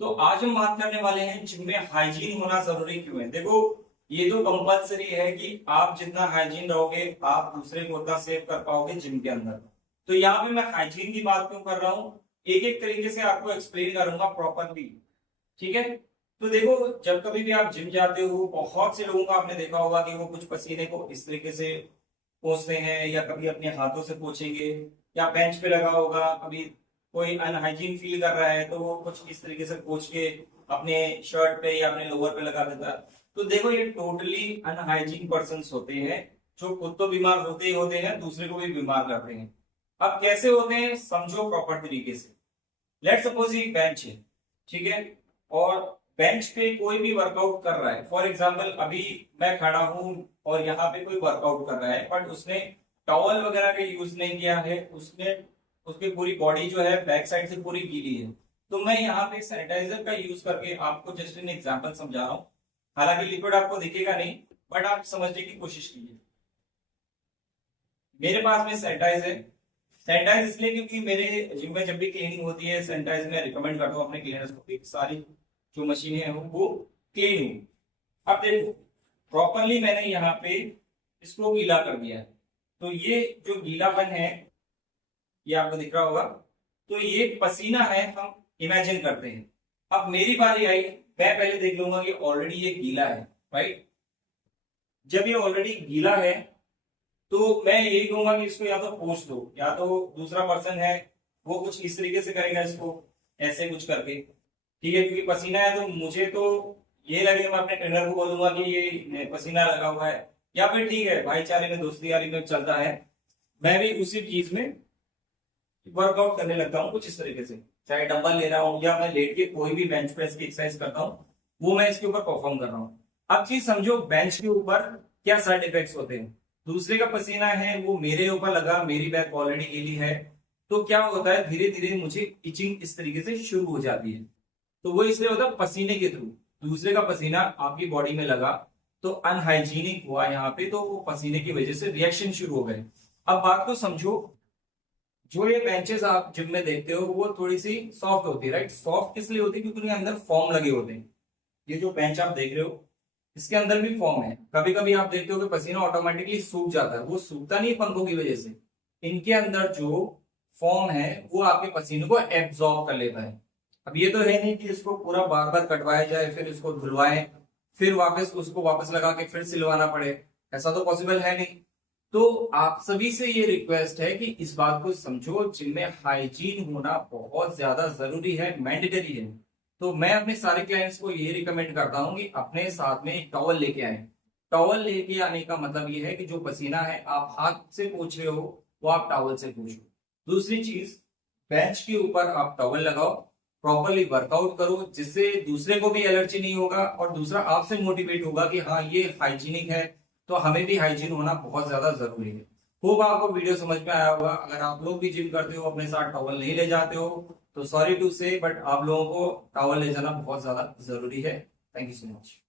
तो आज हम बात करने वाले हैं जिम में हाइजीन होना जरूरी क्यों है। देखो, ये तो कंपलसरी है कि आप जितना हाइजीन रहोगे आप दूसरे को उतना सेव कर पाओगे जिम के अंदर। तो यहाँ पे मैं हाइजीन की बात क्यों कर रहा हूँ, एक एक तरीके से आपको एक्सप्लेन करूंगा प्रॉपरली। ठीक है। तो देखो, जब कभी भी आप जिम जाते हो, बहुत से लोगों को आपने देखा होगा कि वो कुछ पसीने को इस तरीके से पोंछते हैं, या कभी अपने हाथों से पोंछेंगे, या बेंच पे लगा होगा, कभी कोई अनहाइजीन फील कर रहा है तो वो कुछ इस तरीके से पोंछ के अपने शर्ट पे या अपने लोअर पे लगा देता है। तो देखो, ये टोटली अनहाइजीन पर्संस होते हैं जो खुद तो बीमार होते ही होते हैं, दूसरे को भी बीमार करते हैं। अब कैसे होते हैं समझो प्रॉपर तरीके से। लेट सपोज ये बेंच है, ठीक है, और बेंच पे कोई भी वर्कआउट कर रहा है। फॉर एग्जांपल अभी मैं खड़ा हूं और यहाँ पे कोई वर्कआउट कर रहा है, बट उसने टॉवल वगैरह का यूज नहीं किया है, उसने उसकी पूरी बॉडी जो है बैक साइड से पूरी गीली है। तो मैं यहाँ पे सैनिटाइजर का यूज करके आपको जस्ट एन एग्जाम्पल समझा रहा हूँ। हालांकि लिक्विड आपको दिखेगा नहीं, बट आप समझने की कोशिश कीजिए। मेरे पास में सैनिटाइज इसलिए क्योंकि मेरे जिम में जब भी क्लीनिंग होती है सैनिटाइज मैं रिकमेंड करता हूँ अपने क्लीनर्स को कि सारी जो मशीनें हैं वो क्लीन हो। अब देखो, प्रॉपरली मैंने यहाँ पे इसको गीला कर दिया है। तो ये जो गीलापन है ये आपको दिख रहा होगा। तो ये पसीना है, हम इमेजिन करते हैं। अब मेरी बारी आई, मैं पहले देख लूंगा कि ऑलरेडी ये गीला है, राइट। जब ये ऑलरेडी गीला है तो मैं यही कहूंगा कि इसको या तो पोंछ दो, या तो दूसरा पर्सन है वो कुछ इस तरीके से करेगा, इसको ऐसे कुछ करके। ठीक है, क्योंकि पसीना है तो मुझे तो ये लगेगा, मैं अपने ट्रेनर को बोलूंगा कि ये पसीना लगा हुआ है, या फिर ठीक है भाईचारे में दोस्ती यारी में चलता है, मैं भी उसी चीज में वर्कआउट करने लगता हूँ कुछ इस तरीके से। चाहे डंबल ले रहा हूँ या मैं लेट के कोई भी बेंच प्रेस की एक्सरसाइज करता हूँ, वो मैं इसके ऊपर परफॉर्म कर रहा हूँ। अब चीज समझो, बेंच के ऊपर क्या साइड इफेक्ट्स होते हैं। दूसरे का पसीना है वो मेरे ऊपर लगा, मेरी बैक ऑलरेडी गीली है, तो क्या होता है धीरे धीरे मुझे इचिंग इस तरीके से शुरू हो जाती है। तो वो इसलिए होता है पसीने के थ्रू, दूसरे का पसीना आपकी बॉडी में लगा तो अनहाइजीनिक हुआ यहाँ पे, तो वो पसीने की वजह से रिएक्शन शुरू हो गए। अब बात को समझो, जो ये बेंचेस आप जिम में देखते हो वो थोड़ी सी सॉफ्ट होती है, राइट। सॉफ्ट किस लिए होती है, क्योंकि उनके अंदर फॉर्म लगे होते हैं। ये जो बेंच आप देख रहे हो इसके अंदर भी फॉर्म है। कभी कभी आप देखते हो कि पसीना ऑटोमेटिकली सूख जाता है, वो सूखता नहीं पंखों की वजह से, इनके अंदर जो फॉर्म है वो आपके पसीने को एब्जॉर्ब कर लेता है। अब ये तो है नहीं कि इसको पूरा बार बार कटवाया जाए, फिर इसको धुलवाएं, फिर वापस उसको वापस लगा के फिर सिलवाना पड़े, ऐसा तो पॉसिबल है नहीं। तो आप सभी से ये रिक्वेस्ट है कि इस बात को समझो, जिम में हाइजीन होना बहुत ज्यादा जरूरी है, मैंडेटरी है। तो मैं अपने सारे क्लाइंट्स को ये रिकमेंड करता हूँ कि अपने साथ में एक टॉवल लेके आए। टॉवल लेके आने का मतलब ये है कि जो पसीना है आप हाथ से पोंछ रहे हो वो आप टॉवल से पोंछो। दूसरी चीज, बेंच के ऊपर आप टॉवल लगाओ, प्रॉपरली वर्कआउट करो, जिससे दूसरे को भी एलर्जी नहीं होगा और दूसरा आपसे मोटिवेट होगा कि हाँ ये हाइजीनिक है, तो हमें भी हाइजीन होना बहुत ज्यादा जरूरी है। होप आपको वीडियो समझ में आया होगा। अगर आप लोग भी जिम करते हो अपने साथ टॉवल नहीं ले जाते हो तो सॉरी टू से, बट आप लोगों को टॉवल ले जाना बहुत ज्यादा जरूरी है। Thank you so much.